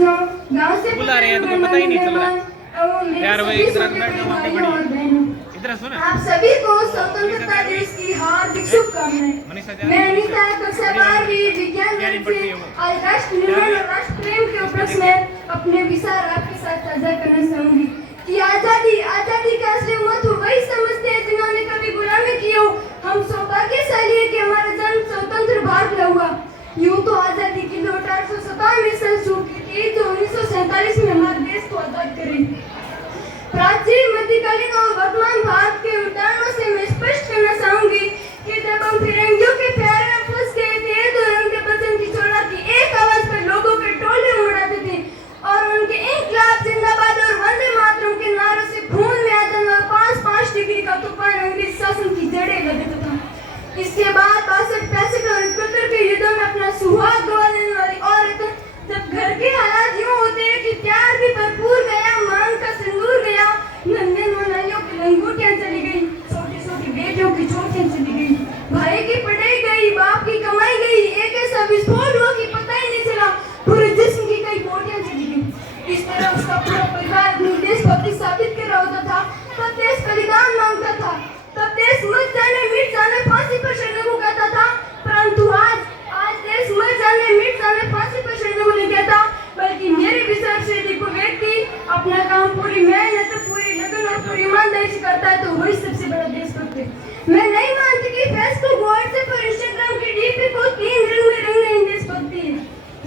दोस्तों, गांव से बुला रहे हैं तो पता ही नहीं चल रहा यार। वो एक तरह बैठ वहाँ पे खड़ी इधर सुन। आप सभी को स्वतंत्रता दिवस की हार्दिक शुभकामनाएं। मैं अनीता कक्षा 12वीं विज्ञान से आज राष्ट्र निर्माण और राष्ट्र प्रेम के उपलक्ष्य में अपने विचार आपके साथ साझा करना चाहूंगी कि आजादी का असली महत्व वही समझते हैं जिन्होंने कभी गुलामी की हो। हम सौभाग्यशाली है कि हमारा जन्म स्वतंत्र भारत में हुआ। यूं तो आजादी की लौट 1857 में शुरू की थी, जो 1947 में हमारे देश को आजाद करी। प्राचीन, मध्यकालीन और वर्तमान भारत के उदाहरणों से मैं स्पष्ट करना चाहूंगी कि जब हम फिरंगियों के प्यार में फंस गए थे तो उनके वचन की चोला की एक आवाज पर लोगों के टोले उड़ाते थे और उनके इनकलाब जिंदाबाद और वंदे मातरम के नारों से खून में आतंक और 5-5 डिग्री का तूफान अंग्रेज शासन की जड़ें लगता था। इसके बाद 62, 65 और 71 के युद्धों में अपना सुहाग गवा देने वाली औरत, जब घर के हालात यूं होते हैं कि प्यार भी भरपूर गया, मांग का सिंदूर गया, नन्हे नौनाइयों की लंगोटियां चली गई, छोटी छोटी बेटियों की चोटियां चली गई, भाई की पढ़ाई गई, बाप की कमाई गई, एक ऐसा विस्फोट हुआ कि पता ही नहीं चला, पूरे जिस्म की कई बोटियां चली गई। इस तरह उसका पूरा परिवार अपनी देशभक्ति साबित कर रहा होता था, तब देश बलिदान मांगता था, तब देश मर जाने मिट जाने फांसी पर चढ़ने को कहता था। परंतु आज देश मर जाने मिट जाने फांसी पर चढ़ने को नहीं कहता, बल्कि मेरे विचार से देखो, व्यक्ति अपना काम पूरी मेहनत, पूरी लगन और पूरी ईमानदारी से करता है तो वही सबसे बड़ा देशभक्त है। मैं नहीं मानती कि फेसबुक, व्हाट्सएप और इंस्टाग्राम की डीपी को 3 रंग में रंगना ही देशभक्ति है।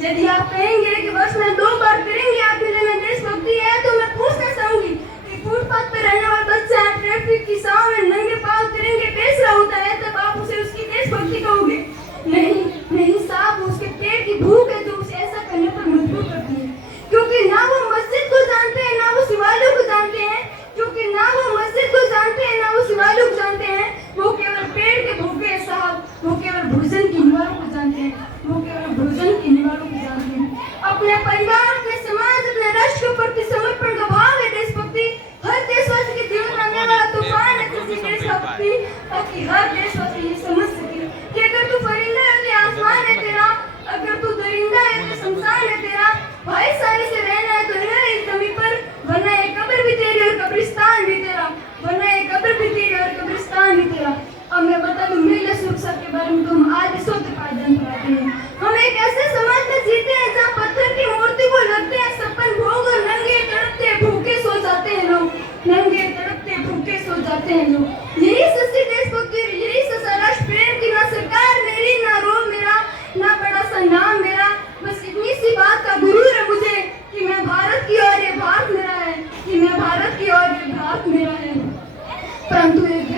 यदि आप कहेंगे कि वर्ष में 2 बार करेंगे आपके लिए में देशभक्ति है, तो मैं पूछना चाहूंगी कि फुटपाथ पर रहने वाला बच्चा ट्रैफिक की छांव में नंगे पांव तिरंगे बेच रहा होता है, तब आप उसे उसकी देशभक्ति कहोगे? नहीं साहब, उसके पेट की भूख है जो उसे ऐसा करने पर मजबूर करती है, क्योंकि ना वो मस्जिद को जानते हैं ना वो शिवालयों को जानते हैं, क्योंकि ना वो मस्जिद को जानते हैं ना वो शिवालयों को जानते हैं। वो केवल पेट के भूखे हैं साहब, वो केवल भोजन की निवारों को जानते हैं, वो केवल भोजन की निवारों को जानते हैं। अपने परिवार, अपने समाज, अपने राष्ट्र के प्रति समर्पण का भाव है देशभक्ति। हर देशवासी के जीवन में आने वाला तूफान है कृषि देशभक्ति, ताकि हर देशवासी ये समझ सके कि अगर तू परिंदा है तो आसमान है तेरा, अगर तू दरिंदा है तो शमशान है तेरा, भाईचारे से रहना है तो रह इस जमी पर, वरना एक कब्र भी तेरी और कब्रिस्तान भी तेरा, वरना एक कब्र भी तेरी और कब्रिस्तान भी तेरा। अब मैं बता दूं महिला सुरक्षा के बारे में, तुम आज सोते पायदान कराते हैं। हम एक ऐसे समाज में जीते हैं जहाँ पत्थर की मूर्ति को लगते हैं सपन भोग और नंगे तड़पते भूखे सो जाते हैं लोग, नंगे तड़पते भूखे सो जाते हैं लोग। यही सच्ची देशभक्ति, यही सच्चा राष्ट्र प्रेम की ना सरकार मेरी, ना रोब मेरा, ना बड़ा सा नाम मेरा, बस इतनी सी बात का गुरूर है मुझे कि मैं भारत की और ये भारत मेरा है, कि मैं भारत की और ये भारत मेरा है। परंतु एक